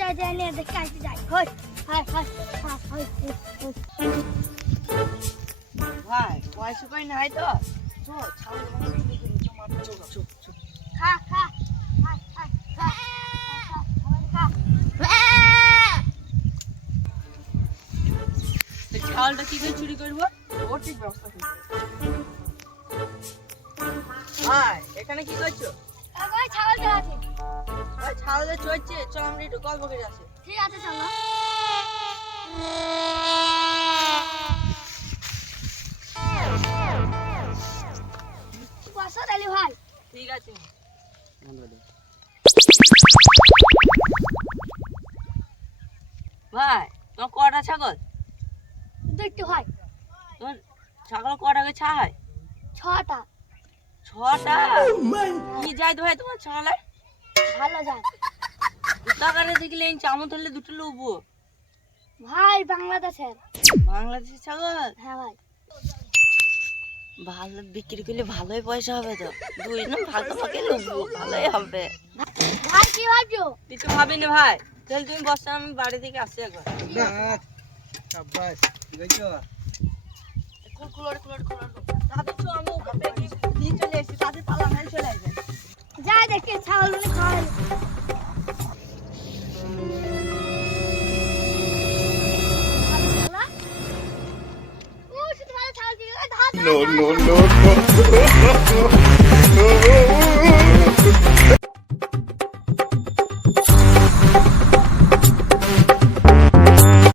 যাই যাই নিয়ে দেখে আসতে যাই হয় হয় হয় হয় ভাই পয়সা কই নাই তো চো ছাগল খা খা খা খা খা খা ছাগলটা কি করে চুরি করবো ওর ঠিক ব্যবস্থা করবো ভাই এখানে কি করছো ভাই ছাগল চড়াচ্ছি ভাই ছাগলে চড়ছে চ আমরা একটু গল্প করে আসি ঠিক আছে চলো বসো তাহলে ভাই ঠিক আছে ভাই তোমার কটা ছাগল দুইটি হয় তোমার ছাগল কটা করে ছায় 6টা 6টা কি যাই তো ভাই তোমার ছাগলে ভালো যায় টাকাটা দেখলে এই চামচ ধরলে দুটো লুবো ভাই বাংলাদেশের বাংলাদেশের ছাগল হ্যাঁ ভাই ভালো বিক্রি করলে ভালোই পয়সা হবে তো দুই না ভাগ তোমাকে লুবো ভালোই হবে ভাই কি ভাবছো কিছু ভাবিনি ভাই তাহলে তুমি বসো আমি বাড়ি থেকে আসছি একবার সাব্বাস গইছো কুলকুলার তাদের তো আমি ওখান থেকে নিয়ে চলে এসেছি তাদের পালা নাই চলে আসবে যাই দেখে ছাগল খাওয়াই No, no, no, no.